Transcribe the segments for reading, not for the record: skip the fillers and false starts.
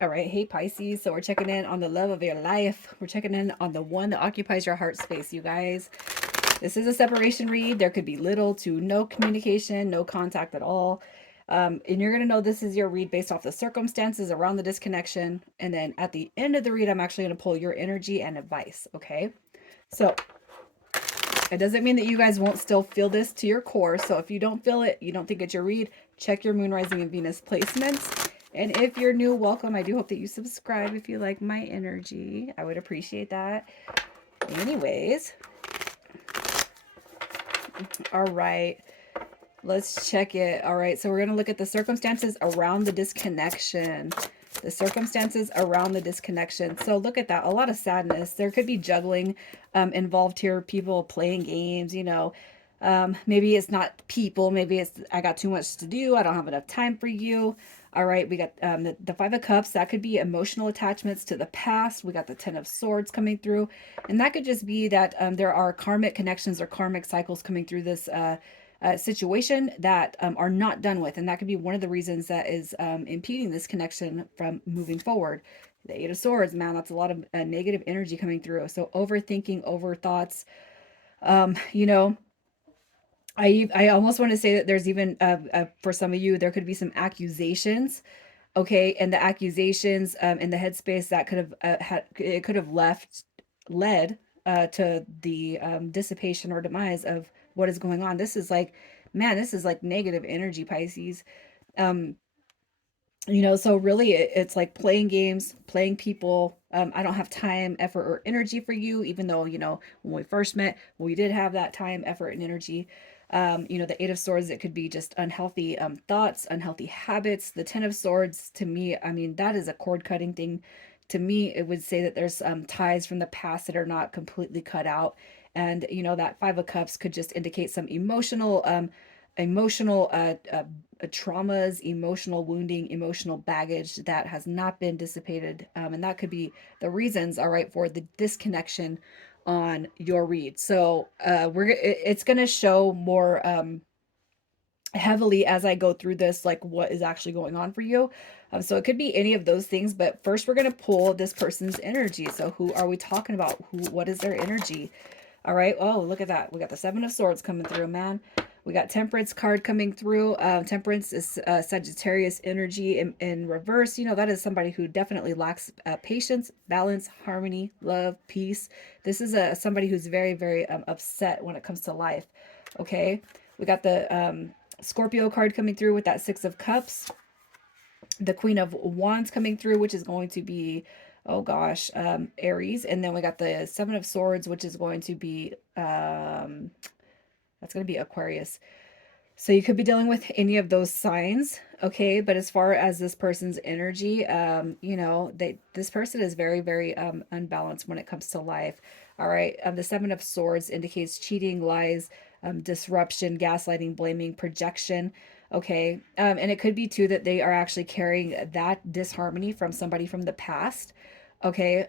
All right. Hey, Pisces. So we're checking in on the love of your life. We're checking in on the one that occupies your heart space, you guys. This is a separation read. There could be little to no communication, no contact at all. And you're going to know this is your read based off the circumstances around the disconnection. And then at the end of the read, I'm actually going to pull your energy and advice. Okay. So it doesn't mean that you guys won't still feel this to your core. So if you don't feel it, you don't think it's your read, check your moon, rising, and Venus placements. And if you're new, welcome. I do hope that you subscribe if you like my energy. I would appreciate that. Anyways, all right. Let's check it. All right. So we're going to look at the circumstances around the disconnection. The circumstances around the disconnection. So look at that. A lot of sadness. There could be juggling involved here. People playing games, you know. Maybe it's not people. Maybe it's I got too much to do. I don't have enough time for you. All right. We got the Five of Cups. That could be emotional attachments to the past. We got the Ten of Swords coming through. And that could just be that there are karmic connections or karmic cycles coming through this situation that are not done with. And that could be one of the reasons that is impeding this connection from moving forward. The Eight of Swords, man, that's a lot of negative energy coming through. So overthinking, over thoughts, you know, I almost want to say that there's even for some of you there could be some accusations, okay, and the accusations in the headspace that could have it could have led to the dissipation or demise of what is going on. This is like, man, this is like negative energy, Pisces. Um, you know, so really it's like playing games, playing people. I don't have time, effort, or energy for you, even though, you know, when we first met, we did have that time, effort, and energy. You know, the Eight of Swords, it could be just unhealthy thoughts, unhealthy habits. The Ten of Swords, to me, I mean, that is a cord cutting thing. To me, it would say that there's ties from the past that are not completely cut out. And, you know, that Five of Cups could just indicate some emotional traumas, emotional wounding, emotional baggage that has not been dissipated. And that could be the reasons, all right, for the disconnection on your read. So it's going to show more heavily as I go through this, like what is actually going on for you. So it could be any of those things, but first we're going to pull this person's energy. So who are we talking about? What is their energy? All right. Oh, look at that. We got the Seven of Swords coming through, man. We got Temperance card coming through. Temperance is Sagittarius energy in reverse. You know, that is somebody who definitely lacks patience, balance, harmony, love, peace. This is somebody who's very, very upset when it comes to life. Okay. We got the Scorpio card coming through with that Six of Cups. The Queen of Wands coming through, which is going to be, oh gosh, Aries. And then we got the Seven of Swords, which is going to be, that's going to be Aquarius. So you could be dealing with any of those signs, okay? But as far as this person's energy, you know, this person is very, very unbalanced when it comes to life. All right. The Seven of Swords indicates cheating, lies, disruption, gaslighting, blaming, projection. Okay. And it could be too that they are actually carrying that disharmony from somebody from the past. Okay.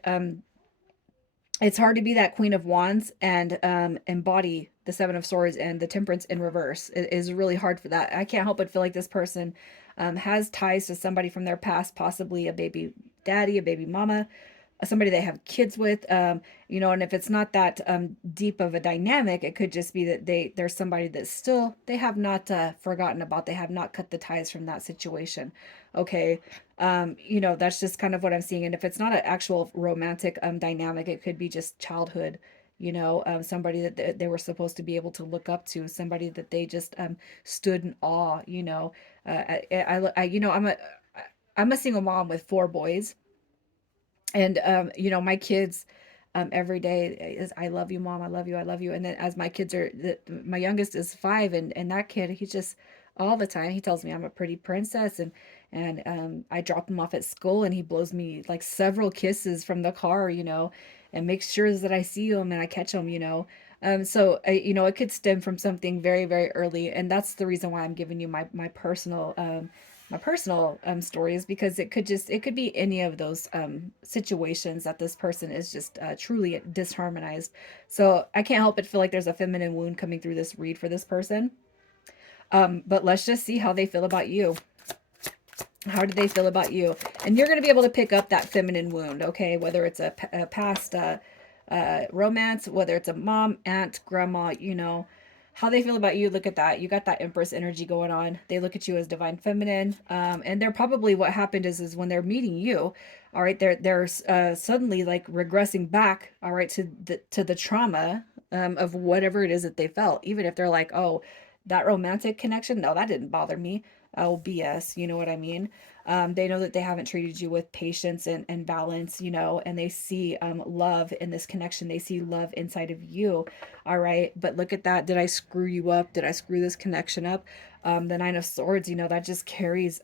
It's hard to be that Queen of Wands and embody the Seven of Swords and the Temperance in reverse. It is really hard for that. I can't help but feel like this person has ties to somebody from their past, possibly a baby daddy, a baby mama, somebody they have kids with, you know. And if it's not that deep of a dynamic, it could just be that there's somebody that still they have not forgotten about. They have not cut the ties from that situation. Okay. You know, that's just kind of what I'm seeing. And if it's not an actual romantic dynamic, it could be just childhood, you know, somebody that they were supposed to be able to look up to, somebody that they just stood in awe, you know. You know, I'm a single mom with four boys. And you know, my kids every day is I love you, mom, I love you, I love you. And then as my kids are my youngest is 5, and that kid, he's just all the time he tells me I'm a pretty princess. And I drop him off at school and he blows me like several kisses from the car, you know, and makes sure that I see him and I catch him, you know. So you know, it could stem from something very, very early, and that's the reason why I'm giving you my personal stories, because it could be any of those situations that this person is just truly disharmonized. So I can't help but feel like there's a feminine wound coming through this read for this person. But let's just see how they feel about you. How do they feel about you? And you're going to be able to pick up that feminine wound, okay? Whether it's a past romance, whether it's a mom, aunt, grandma, how they feel about you. Look at that. You got that Empress energy going on. They look at you as divine feminine. And they're probably, what happened is when they're meeting you, all right, they're suddenly like regressing back, all right, to the trauma of whatever it is that they felt. Even if they're like, oh, that romantic connection, no, that didn't bother me. Oh, BS, you know what I mean? They know that they haven't treated you with patience and balance, and they see love in this connection. They see love inside of you. All right. But look at that. Did I screw you up? Did I screw this connection up? The Nine of Swords, that just carries,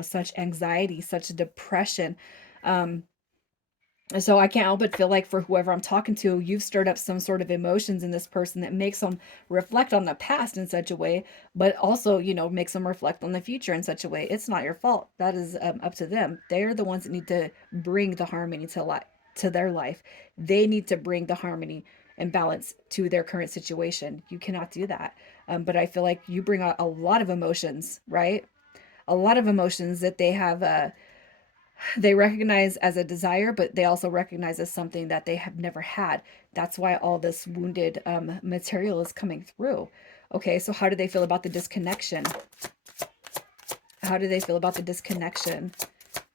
such anxiety, such depression. Um, so I can't help but feel like for whoever I'm talking to, you've stirred up some sort of emotions in this person that makes them reflect on the past in such a way, but also, makes them reflect on the future in such a way. It's not your fault. That is up to them. They're the ones that need to bring the harmony to their life. They need to bring the harmony and balance to their current situation. You cannot do that. But I feel like you bring out a lot of emotions, right? A lot of emotions that they recognize as a desire, but they also recognize as something that they have never had. That's why all this wounded material is coming through. Okay, so how do they feel about the disconnection? How do they feel about the disconnection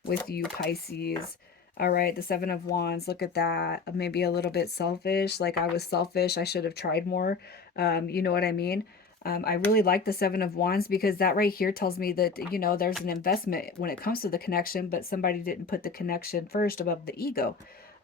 with you, Pisces? All right, the Seven of Wands. Look at that. Maybe a little bit selfish. Like I was selfish. I should have tried more. You know what I mean? I really like the Seven of Wands because that right here tells me that, there's an investment when it comes to the connection, but somebody didn't put the connection first above the ego.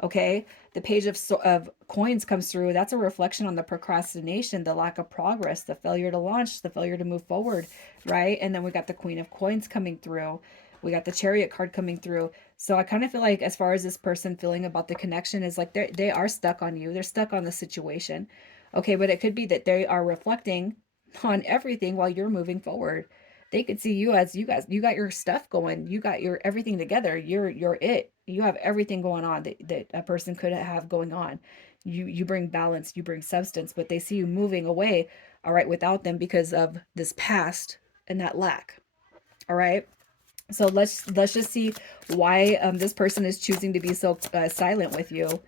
Okay. The Page of Coins comes through. That's a reflection on the procrastination, the lack of progress, the failure to launch, the failure to move forward. Right. And then we got the Queen of Coins coming through. We got the Chariot card coming through. So I kind of feel like as far as this person feeling about the connection is like they are stuck on you. They're stuck on the situation. Okay, but it could be that they are reflecting on everything while you're moving forward. They could see you as you got your stuff going. You got your everything together. You're it. You have everything going on that a person could have going on. You bring balance, you bring substance, but they see you moving away, all right, without them because of this past and that lack. All right. So let's just see why this person is choosing to be so silent with you.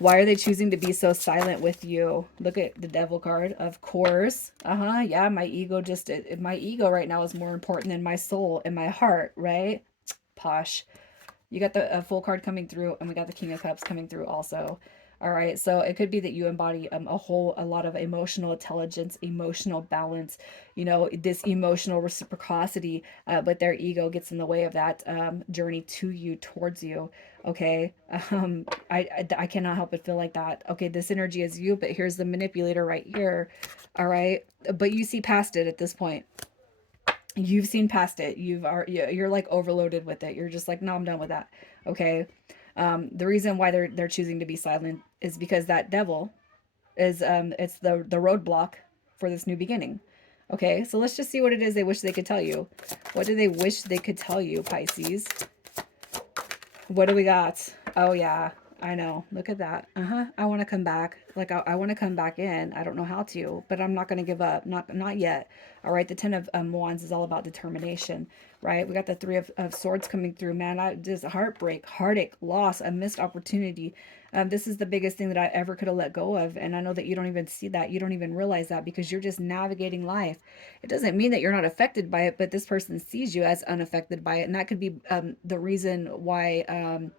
Why are they choosing to be so silent with you? Look at the Devil card, of course. Yeah, my ego my ego right now is more important than my soul and my heart, right? Posh. You got the full card coming through, and we got the King of Cups coming through also. All right, so it could be that you embody a lot of emotional intelligence, emotional balance, this emotional reciprocity, but their ego gets in the way of that journey to you, towards you. Okay, I cannot help but feel like that. Okay, this energy is you, but here's the manipulator right here. All right, but you see past it at this point. You've seen past it. You're like overloaded with it. You're just like, no, I'm done with that. Okay. The reason why they're choosing to be silent is because that devil is it's the roadblock for this new beginning. Okay, so let's just see what it is they wish they could tell you. What do they wish they could tell you, Pisces? What do we got? Oh yeah, I know. Look at that. I want to come back. Like I want to come back in. I don't know how to, but I'm not going to give up. Not yet. All right. The Ten of Wands is all about determination. Right. We got the Three of Swords coming through. Man, just heartbreak, heartache, loss, a missed opportunity. This is the biggest thing that I ever could have let go of, and I know that you don't even see that. You don't even realize that because you're just navigating life. It doesn't mean that you're not affected by it, but this person sees you as unaffected by it, and that could be the reason why.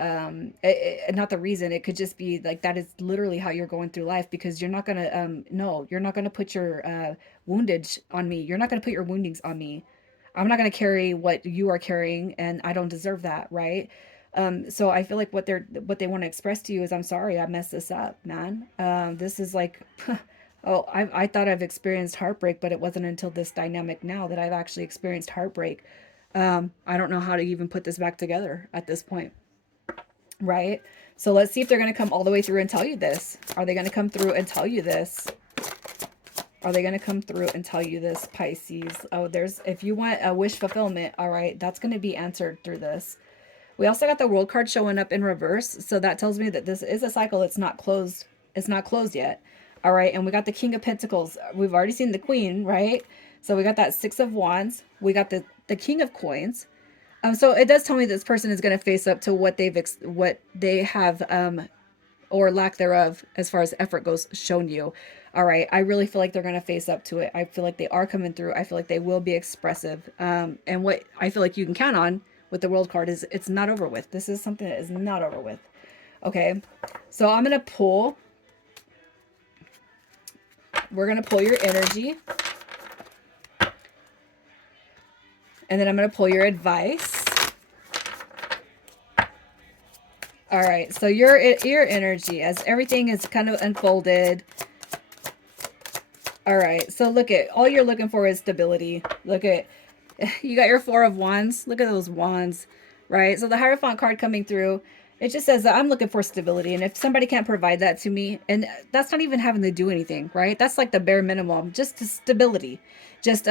Not the reason, it could just be like that is literally how you're going through life, because you're not gonna no, you're not gonna put your woundage on me. You're not gonna put your woundings on me. I'm not gonna carry what you are carrying, and I don't deserve that, right? So I feel like what they want to express to you is, I'm sorry I messed this up, man. This is like oh, I thought I've experienced heartbreak, but it wasn't until this dynamic now that I've actually experienced heartbreak. I don't know how to even put this back together at this point. Right? So let's see if they're going to come all the way through and tell you this. Are they going to come through and tell you this? Are they going to come through and tell you this, Pisces? Oh, if you want a wish fulfillment, all right, that's going to be answered through this. We also got the World card showing up in reverse. So that tells me that this is a cycle. It's not closed. It's not closed yet. All right. And we got the King of Pentacles. We've already seen the Queen, right? So we got that Six of Wands. We got the the King of Coins. So it does tell me this person is going to face up to what what they have, or lack thereof, as far as effort goes, shown you. All right, I really feel like they're going to face up to it. I feel like they are coming through. I feel like they will be expressive. And what I feel like you can count on with the World card is it's not over with. This is something that is not over with. Okay, so I'm going to pull. We're going to pull your energy. And then I'm going to pull your advice. All right, so your energy as everything is kind of unfolded. All right, so look at, all you're looking for is stability. Look at, you got your Four of Wands. Look at those wands, right? So the Hierophant card coming through, it just says that I'm looking for stability. And if somebody can't provide that to me, and that's not even having to do anything, right? That's like the bare minimum, just stability, just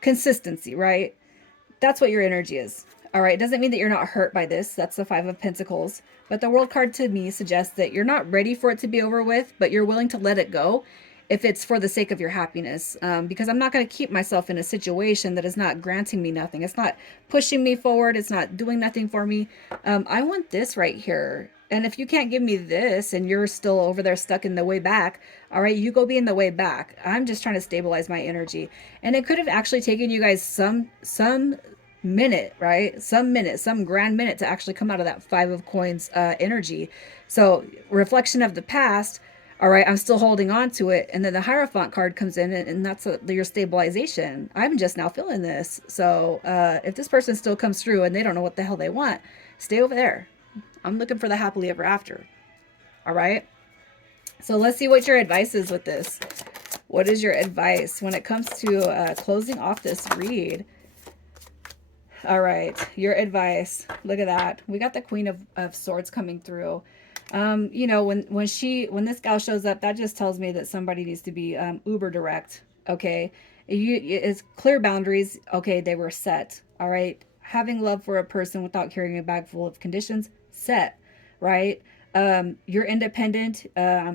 consistency, right? That's what your energy is. All right. It doesn't mean that you're not hurt by this. That's the Five of Pentacles. But the World card to me suggests that you're not ready for it to be over with, but you're willing to let it go if it's for the sake of your happiness. Because I'm not going to keep myself in a situation that is not granting me nothing. It's not pushing me forward. It's not doing nothing for me. I want this right here. And if you can't give me this and you're still over there stuck in the way back, all right, you go be in the way back. I'm just trying to stabilize my energy. And it could have actually taken you guys some minute, right? Some grand minute to actually come out of that Five of Coins energy. So reflection of the past. All right, I'm still holding on to it. And then the Hierophant card comes in, and that's your stabilization. I'm just now feeling this. So if this person still comes through and they don't know what the hell they want, stay over there. I'm looking for the happily ever after. All right. So let's see what your advice is with this. What is your advice when it comes to closing off this read? All right, your advice. Look at that. We got the Queen of Swords coming through. You know, when this gal shows up, that just tells me that somebody needs to be uber direct. Okay, it's clear boundaries. Okay, they were set. All right, having love for a person without carrying a bag full of conditions, set. Right. You're independent.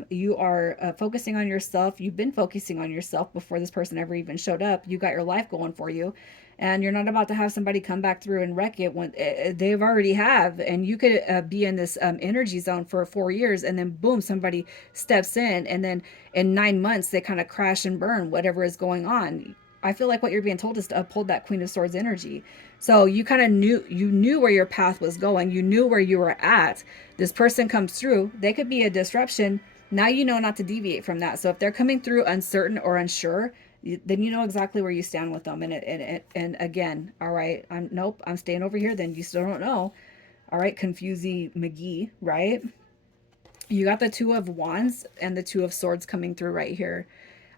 You are focusing on yourself. You've been focusing on yourself before this person ever even showed up. You got your life going for you, and you're not about to have somebody come back through and wreck it when they've already have. And you could be in this energy zone for 4 years, and then boom, somebody steps in, and then in 9 months they kind of crash and burn whatever is going on. I feel like what you're being told is to uphold that Queen of Swords energy. So you kind of knew where your path was going. You knew where you were at. This person comes through. They could be a disruption. Now you know not to deviate from that. So if they're coming through uncertain or unsure, then you know exactly where you stand with them. And again, all right, I'm staying over here. Then you still don't know. All right, confusey McGee, right? You got the Two of Wands and the Two of Swords coming through right here.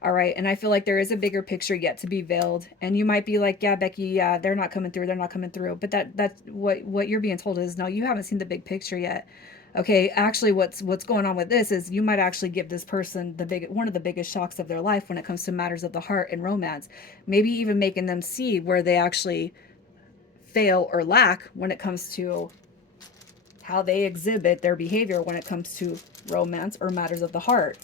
All right. And I feel like there is a bigger picture yet to be veiled. And you might be like, yeah, Becki, yeah, they're not coming through. They're not coming through. But that's what you're being told is, no, you haven't seen the big picture yet. Okay. Actually, what's going on with this is you might actually give this person one of the biggest shocks of their life when it comes to matters of the heart and romance. Maybe even making them see where they actually fail or lack when it comes to how they exhibit their behavior when it comes to romance or matters of the heart.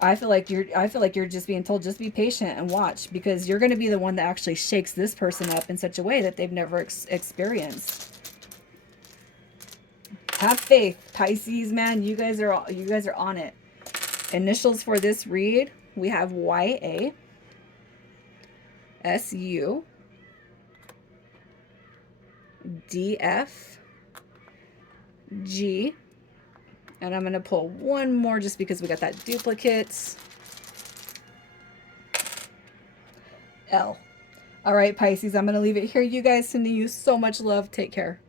I feel like you're just being told, just be patient and watch, because you're going to be the one that actually shakes this person up in such a way that they've never experienced. Have faith, Pisces, man. You guys are on it. Initials for this read, we have YA, SU, DF, G, and I'm going to pull one more just because we got that duplicate. L. All right, Pisces, I'm going to leave it here. You guys, sending you so much love. Take care.